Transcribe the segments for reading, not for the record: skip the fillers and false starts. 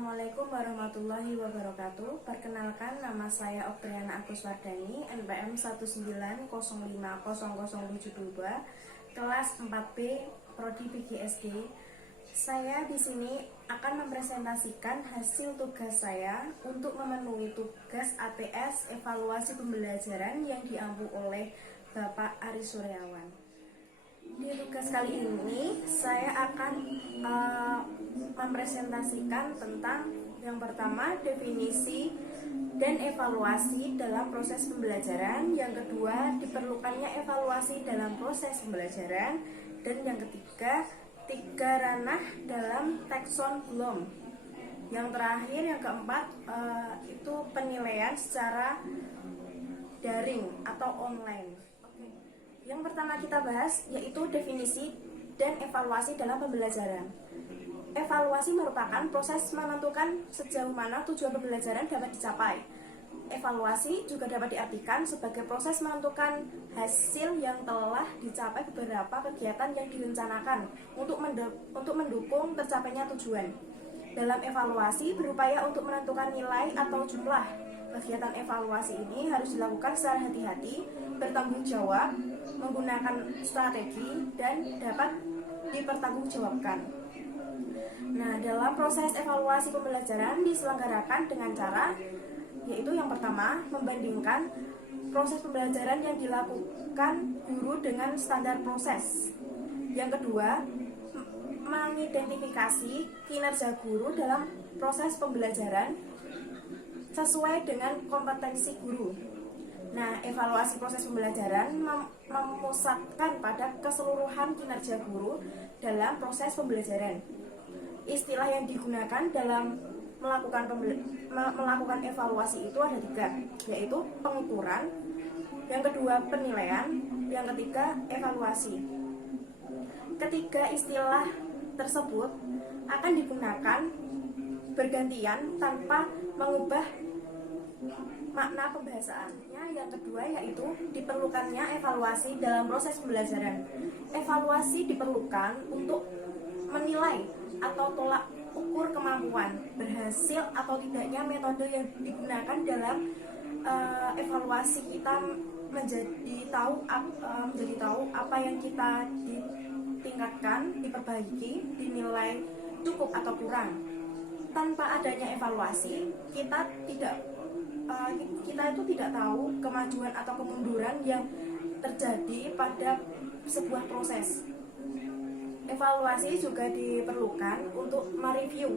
Assalamualaikum warahmatullahi wabarakatuh. Perkenalkan, nama saya Oktriana Aguswardani, NPM 190500072, kelas 4B, Prodi PGSD. Saya di sini akan mempresentasikan hasil tugas saya untuk memenuhi tugas ATS evaluasi pembelajaran yang diampu oleh Bapak Ari Suryawan. Di tugas kali ini saya akan mempresentasikan tentang yang pertama definisi dan evaluasi dalam proses pembelajaran, yang kedua diperlukannya evaluasi dalam proses pembelajaran, dan yang ketiga tiga ranah dalam taxon Bloom. Yang terakhir, yang keempat, itu penilaian secara daring atau online. Yang pertama kita bahas yaitu definisi dan evaluasi dalam pembelajaran. Evaluasi merupakan proses menentukan sejauh mana tujuan pembelajaran dapat dicapai. Evaluasi juga dapat diartikan sebagai proses menentukan hasil yang telah dicapai beberapa kegiatan yang direncanakan untuk mendukung tercapainya tujuan. Dalam evaluasi berupaya untuk menentukan nilai atau jumlah. Kegiatan evaluasi ini harus dilakukan secara hati-hati, bertanggung jawab, menggunakan strategi, dan dapat dipertanggungjawabkan. Nah, dalam proses evaluasi pembelajaran diselenggarakan dengan cara, yaitu yang pertama, membandingkan proses pembelajaran yang dilakukan guru dengan standar proses. Yang kedua, mengidentifikasi kinerja guru dalam proses pembelajaran sesuai dengan kompetensi guru. Nah, evaluasi proses pembelajaran memusatkan pada keseluruhan kinerja guru dalam proses pembelajaran. Istilah yang digunakan dalam melakukan evaluasi itu ada tiga, yaitu pengukuran, yang kedua penilaian, yang ketiga evaluasi. Ketiga istilah tersebut akan digunakan bergantian tanpa mengubah makna pembahasannya. Yang kedua yaitu diperlukannya evaluasi dalam proses pembelajaran. Evaluasi diperlukan untuk menilai atau tolak ukur kemampuan, berhasil atau tidaknya metode yang digunakan dalam evaluasi kita menjadi tahu apa yang kita ditingkatkan, diperbaiki, dinilai cukup atau kurang. Tanpa adanya evaluasi, kita itu tidak tahu kemajuan atau kemunduran yang terjadi pada sebuah proses. Evaluasi juga diperlukan untuk mereview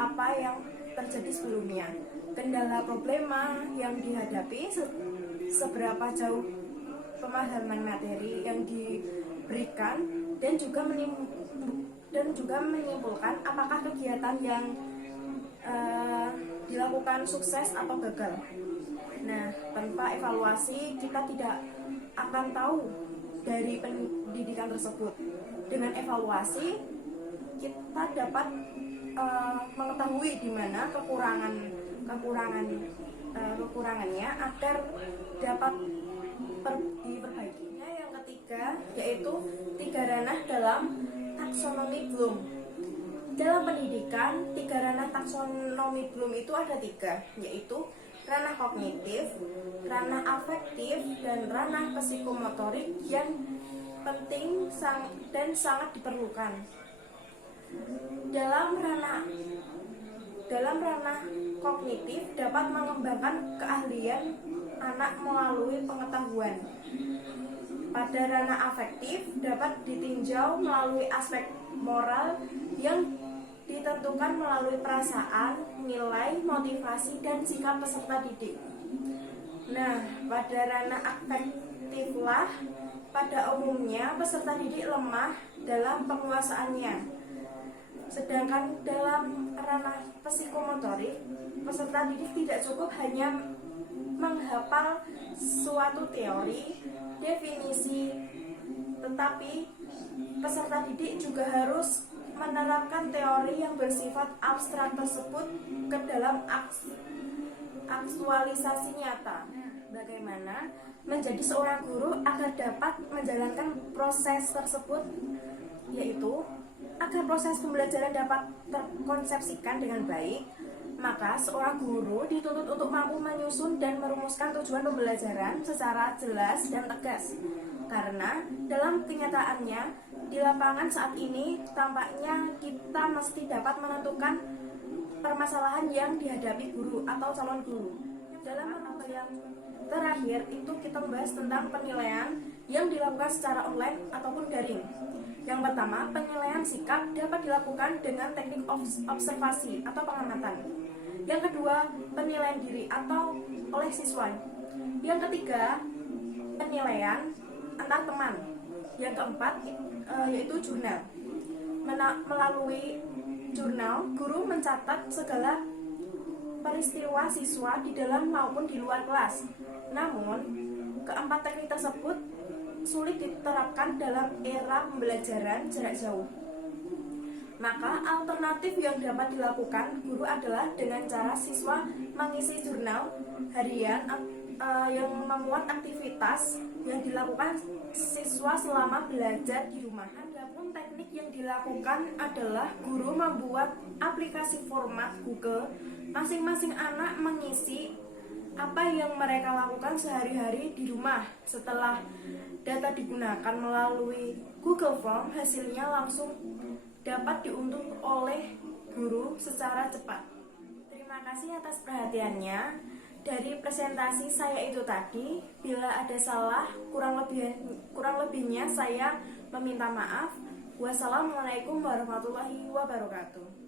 apa yang terjadi sebelumnya, kendala problema yang dihadapi, seberapa jauh pemahaman materi yang diberikan, dan juga menyimpulkan apakah kegiatan yang dilakukan sukses atau gagal. Nah, tanpa evaluasi kita tidak akan tahu dari pendidikan tersebut. Dengan evaluasi kita dapat mengetahui di mana kekurangannya agar dapat diperbaikinya. Yang ketiga yaitu tiga ranah dalam taksonomi Bloom. Dalam pendidikan, tiga ranah taksonomi Bloom itu ada tiga, yaitu ranah kognitif, ranah afektif, dan ranah psikomotorik yang penting dan sangat diperlukan. Dalam ranah kognitif dapat mengembangkan keahlian anak melalui pengetahuan. Pada ranah afektif dapat ditinjau melalui aspek moral yang ditentukan melalui perasaan, nilai, motivasi, dan sikap peserta didik. Nah, pada ranah afektiflah pada umumnya peserta didik lemah dalam penguasaannya. Sedangkan dalam ranah psikomotorik, peserta didik tidak cukup hanya menghafal suatu teori, definisi, tetapi peserta didik juga harus menerapkan teori yang bersifat abstrak tersebut ke dalam aktualisasi nyata. Bagaimana menjadi seorang guru agar dapat menjalankan proses tersebut, yaitu agar agar proses pembelajaran dapat terkonsepsikan dengan baik, maka seorang guru dituntut untuk mampu menyusun dan merumuskan tujuan pembelajaran secara jelas dan tegas. Karena dalam kenyataannya, di lapangan saat ini tampaknya kita mesti dapat menentukan permasalahan yang dihadapi guru atau calon guru. Dalam mata yang terakhir itu kita membahas tentang penilaian yang dilakukan secara online ataupun daring. Yang pertama, penilaian sikap dapat dilakukan dengan teknik observasi atau pengamatan. Yang kedua, penilaian diri atau oleh siswa. Yang ketiga, penilaian antar teman. Yang keempat, yaitu jurnal. Melalui jurnal, guru mencatat segala peristiwa siswa di dalam maupun di luar kelas. Namun, keempat teknik tersebut sulit diterapkan dalam era pembelajaran jarak jauh. Maka alternatif yang dapat dilakukan guru adalah dengan cara siswa mengisi jurnal harian yang memuat aktivitas yang dilakukan siswa selama belajar di rumah. Adapun teknik yang dilakukan adalah guru membuat aplikasi format Google. Masing-masing anak mengisi apa yang mereka lakukan sehari-hari di rumah. Setelah data digunakan melalui Google Form, hasilnya langsung dapat diunduh oleh guru secara cepat. Terima kasih atas perhatiannya. Dari presentasi saya itu tadi, bila ada salah, kurang lebihnya saya meminta maaf. Wassalamualaikum warahmatullahi wabarakatuh.